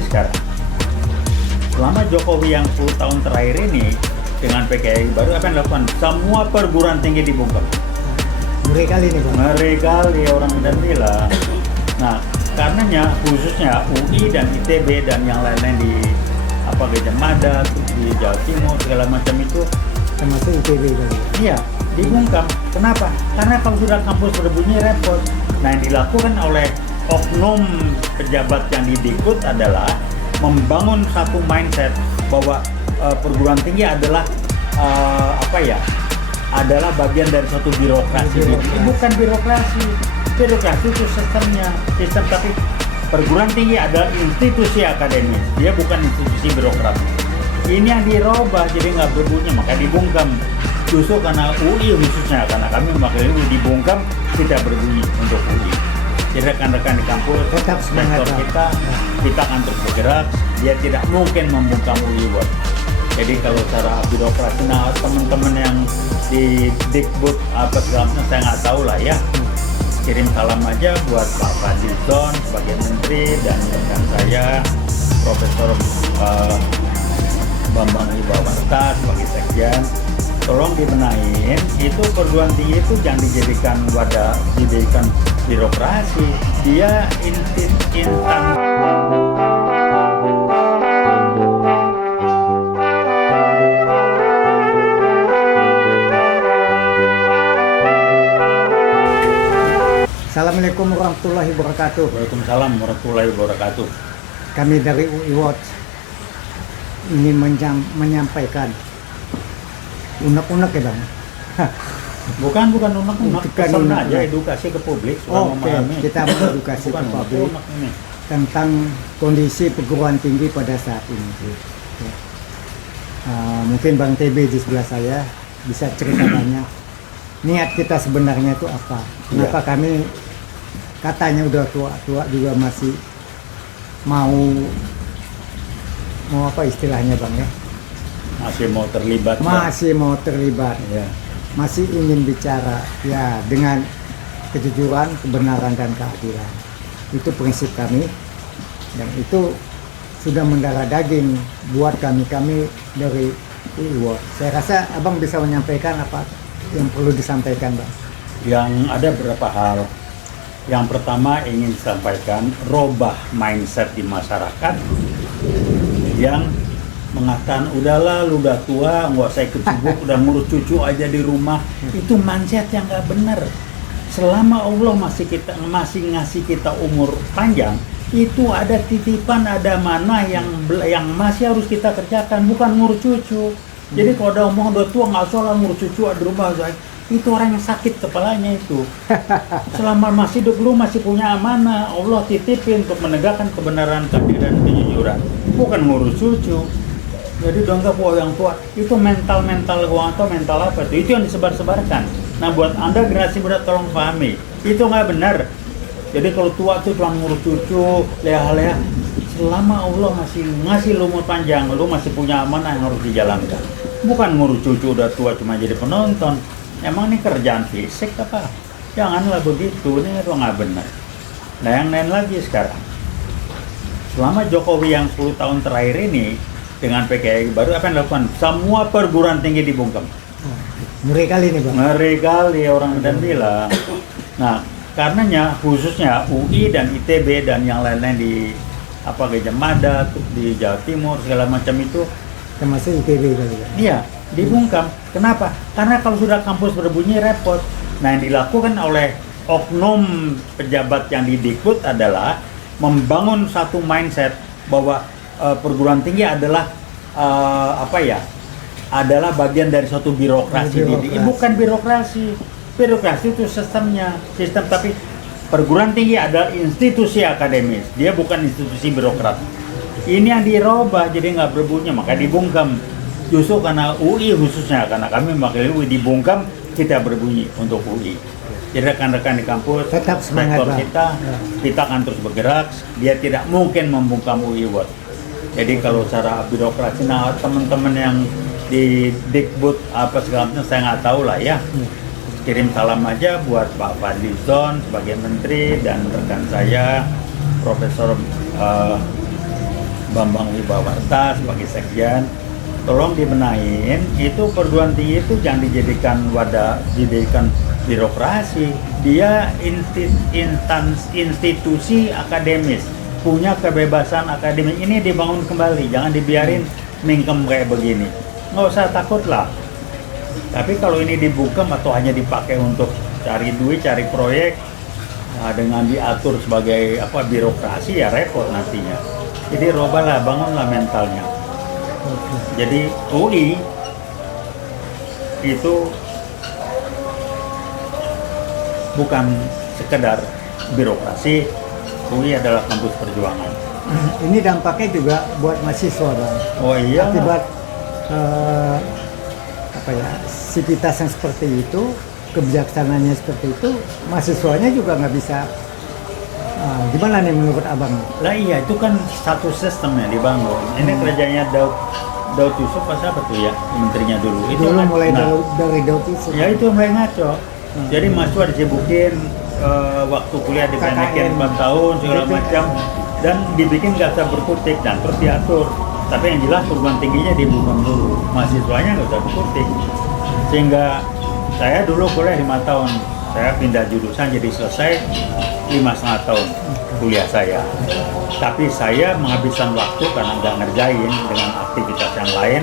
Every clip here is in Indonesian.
lagi sekarang. Selama Jokowi yang 10 tahun terakhir ini dengan PKI baru apa yang dilakukan? Semua perguruan tinggi dibungkam. Ngeri kali nih Bang. Ngeri kali orang dan bilang. Nah, karenanya khususnya UI dan ITB dan yang lain-lain di Gajah Mada, di Jawa Timur segala macam itu, Termasuk ITB kali. iya, dibungkam. Kenapa? Karena kalau sudah kampus berbunyi repot. Nah, yang dilakukan oleh oknum pejabat yang didikbud adalah membangun satu mindset bahwa perguruan tinggi adalah adalah bagian dari suatu birokrasi. Bukan birokrasi. Birokrasi itu sistem, tapi perguruan tinggi adalah institusi akademis. Dia bukan institusi birokrat. Ini yang dirubah jadi nggak berbunyi, maka dibungkam. Justru karena UI khususnya, karena kami memakai UI dibungkam, kita berbunyi untuk UI. Jadi rekan-rekan di kampus, tetap semangat kita akan terus bergerak. Dia tidak mungkin membungkam UI buat. Jadi kalau secara birokrasi, nah teman-teman yang di Dikbud segala macam saya nggak tahu lah ya. Kirim salam aja buat Pak Fadlizon sebagai menteri dan rekan saya Profesor Bambang Wibawarta sebagai sekjen. Tolong dibenahin, itu perguruan tinggi itu jangan dijadikan wadah, dijadikan birokrasi. Dia insan. Assalamualaikum warahmatullahi wabarakatuh. Waalaikumsalam warahmatullahi wabarakatuh. Kami dari UI Watch ingin menyampaikan unek-unek ya Bang. Bukan unek-unek, pesan aja edukasi ke publik supaya memahami. Kita mengedukasi ke publik tentang kondisi perguruan tinggi pada saat ini. Mungkin Bang TB di sebelah saya bisa cerita banyak. Niat kita sebenarnya itu apa? Kenapa kami katanya udah tua-tua juga masih mau apa istilahnya Bang ya? Masih mau terlibat. Ya. Masih ingin bicara ya dengan kejujuran, kebenaran dan keadilan. Itu prinsip kami dan itu sudah mendarah daging buat kami dari UI Watch. Saya rasa Abang bisa menyampaikan apa yang perlu disampaikan Bang. Yang ada beberapa hal. Yang pertama ingin disampaikan, robah mindset di masyarakat yang mengatakan udahlah lu udah tua nggak usah ikut sibuk, udah ngurus cucu aja di rumah. Itu mindset yang nggak benar. Selama Allah masih ngasih kita umur panjang, itu ada titipan, ada mana yang masih harus kita kerjakan, bukan ngurus cucu. Jadi kalau udah omong udah tua nggak usah lah ngurus cucu di rumah, itu orang yang sakit kepalanya itu. Selama masih hidup lu masih punya amanah, Allah titipin untuk menegakkan kebenaran, keadilan, dan kejujuran, bukan ngurus cucu. Jadi dianggap yang tua itu mental gua atau mental apa tuh? Itu yang disebar-sebarkan. Nah buat anda generasi muda tolong pahami, itu nggak benar. Jadi kalau tua tuh cuma ngurus cucu, leha-leha. Selama Allah masih ngasih lu umur panjang, lu masih punya amanah yang harus dijalankan. Bukan ngurus cucu udah tua cuma jadi penonton. Emang ini kerjaan fisik apa? Janganlah begitu, ini itu nggak benar. Nah yang lain lagi sekarang. Selama Jokowi yang 10 tahun terakhir ini dengan PKI baru apa yang dilakukan? Semua perguruan tinggi dibungkam. Ngeri kali nih Bang. Ngeri kali orang dan bilang. Nah karenanya khususnya UI dan ITB dan yang lain-lain di Gajah Mada, di Jawa Timur segala macam itu, termasuk ITB kali ya. iya, dibungkam. Kenapa? Karena kalau sudah kampus berbunyi repot. Nah yang dilakukan oleh oknum pejabat yang didikbud adalah membangun satu mindset bahwa perguruan tinggi adalah adalah bagian dari suatu birokrasi. Bukan birokrasi. Birokrasi itu sistem, tapi perguruan tinggi adalah institusi akademis. Dia bukan institusi birokrat. Ini yang dirubah jadi nggak berbunyi, maka dibungkam. Justru karena UI khususnya, karena kami memakai UI dibungkam, kita berbunyi untuk UI. Jadi rekan-rekan di kampus, tetap semangat kita akan terus bergerak. Dia tidak mungkin membungkam UI buat. Jadi kalau secara birokrasi, nah teman-teman yang di Dikbud segala macam saya nggak tahu lah ya. Kirim salam aja buat Pak Fadlizon sebagai menteri dan rekan saya Profesor Bambang Wibawarta sebagai sekjen, tolong dibenahin, itu perguruan tinggi itu jangan dijadikan wadah, dijadikan birokrasi. Dia institusi akademis, punya kebebasan akademis. Ini dibangun kembali, jangan dibiarin mingkem kayak begini. Nggak usah takut lah. Tapi kalau ini dibuka atau hanya dipakai untuk cari duit, cari proyek, nah, dengan diatur sebagai birokrasi, ya repot nantinya. Jadi robalah, bangunlah mentalnya. Jadi UI itu bukan sekedar birokrasi, UI adalah kampus perjuangan. Ini dampaknya juga buat mahasiswa, Bang. Oh iya. Akibat sivitas yang seperti itu, kebijaksanaannya seperti itu, mahasiswanya juga nggak bisa. Gimana nih menurut abang? Lah iya, itu kan satu sistem yang dibangun. Ini kerjanya Daud Yusuf apa tuh ya, menterinya dulu. Itu Dulu kan, mulai dari Daud Yusuf. ya itu mulai ngaco. Jadi mahasiswa disibukin waktu kuliah dipendekin 4 tahun segala macam, dan dibikin nggak usah berkutik dan terus diatur. Tapi yang jelas perguruan tingginya dibuka dulu, mahasiswanya nggak usah berkutik. Sehingga saya dulu kuliah 5 tahun, saya pindah jurusan jadi selesai 5,5 tahun kuliah saya. Tapi saya menghabiskan waktu karena nggak ngerjain dengan aktivitas yang lain.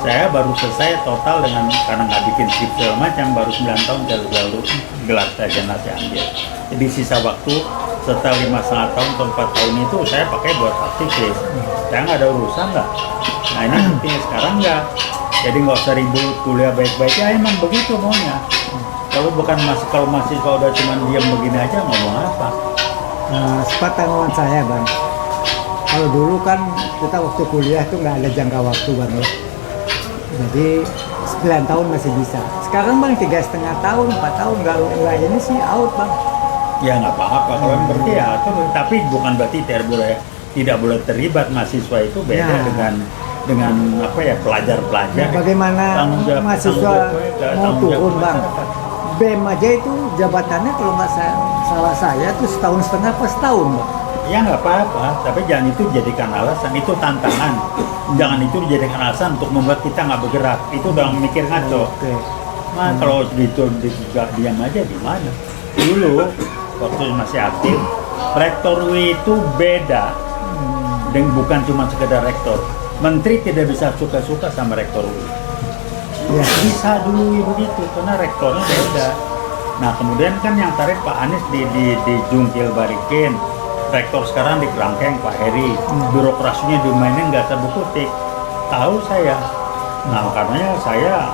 Saya baru selesai total dengan karena nggak bikin skrip segala macam, baru 9 tahun saya lalu gelar sarjana saya ambil. Jadi sisa waktu setelah 5,5 tahun atau 4 tahun itu saya pakai buat aktivis. Saya nggak ada urusan lah. Nah ini buktinya sekarang nggak. Jadi nggak usah ribut, kuliah baik-baik, ya emang begitu maunya. Kalau mahasiswa udah cuma diam begini aja, ngomong apa? Sepengetahuan saya, Bang. Kalau dulu kan kita waktu kuliah tuh nggak ada jangka waktu, Bang, ya. Jadi 9 tahun masih bisa. Sekarang, Bang, 3,5 tahun, 4 tahun nggak ini sih out, Bang. Ya nggak apa-apa kalau yang berarti ya, tapi bukan berarti tidak boleh terlibat. Mahasiswa itu beda dengan pelajar-pelajar. Nah, bagaimana mahasiswa mau turun, Bang? BEM aja itu jabatannya kalau nggak salah saya tuh 1,5 tahun per setahun, Bang. Ya nggak apa-apa, tapi jangan itu dijadikan alasan, itu tantangan. Jangan itu dijadikan alasan untuk membuat kita nggak bergerak. Itu udah mikir ngaco. Nah, kalau gitu juga diam aja gimana? Dulu waktu masih aktif, rektor UI itu beda, dan bukan cuma sekedar rektor. Menteri tidak bisa suka-suka sama rektor UI. Ya. Bisa dulu begitu, karena rektornya beda. Nah kemudian kan yang tarik Pak Anies di Jungkil Barikin, rektor sekarang di Kerangkeng Pak Heri, birokrasinya dimainin nggak sebukutik. Tahu saya. Nah karenanya saya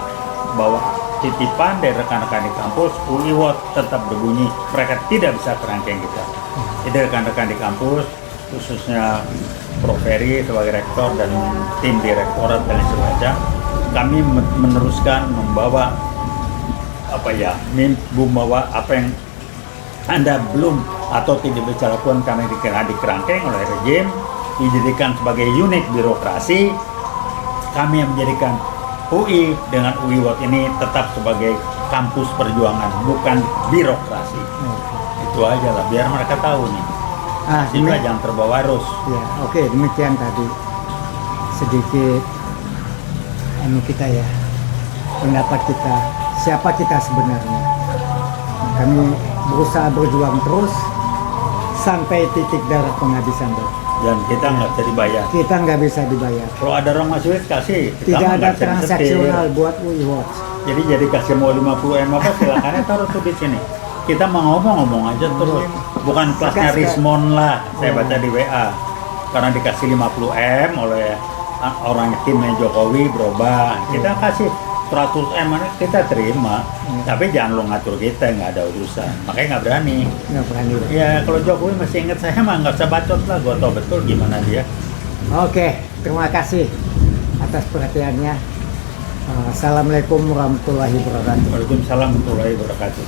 bawa titipan dari rekan-rekan di kampus, UI tetap berbunyi, mereka tidak bisa Kerangkeng kita. Jadi rekan-rekan di kampus, khususnya Prof. Heri sebagai rektor dan tim direktorat dan lain sebagainya, kami meneruskan membawa apa yang Anda belum atau tidak bisa lakukan karena di kerangkeng oleh rejim, dijadikan sebagai unit birokrasi. Kami yang menjadikan UI dengan UI World ini tetap sebagai kampus perjuangan, bukan birokrasi. Itu aja lah, biar mereka tahu nih. Sehingga jangan terbawa arus. Ya, oke, demikian tadi sedikit kita ya, pendapat kita, siapa kita sebenarnya. Kami berusaha berjuang terus sampai titik darah penghabisan, Bang. Dan kita nggak bisa dibayar. Kita nggak bisa dibayar. Kalau ada orang masuk kasih. Tidak ada transaksional buat UI Watch. Jadi kasih mau 50 M apa silakan taruh tuh di sini. Kita mau ngomong aja terus. Bukan kelasnya Rismon lah. Saya baca di WA. Karena dikasih 50 M oleh orang timnya Jokowi berubah. Kita kasih 100 M kita terima. Tapi jangan lo ngatur kita, nggak ada urusan. Makanya nggak berani. Nggak berani. Ya kalau Jokowi masih ingat saya mah nggak usah bacot lah. Gue tau betul gimana dia. Oke, terima kasih atas perhatiannya. Assalamualaikum warahmatullahi wabarakatuh. Waalaikumsalam warahmatullahi wabarakatuh.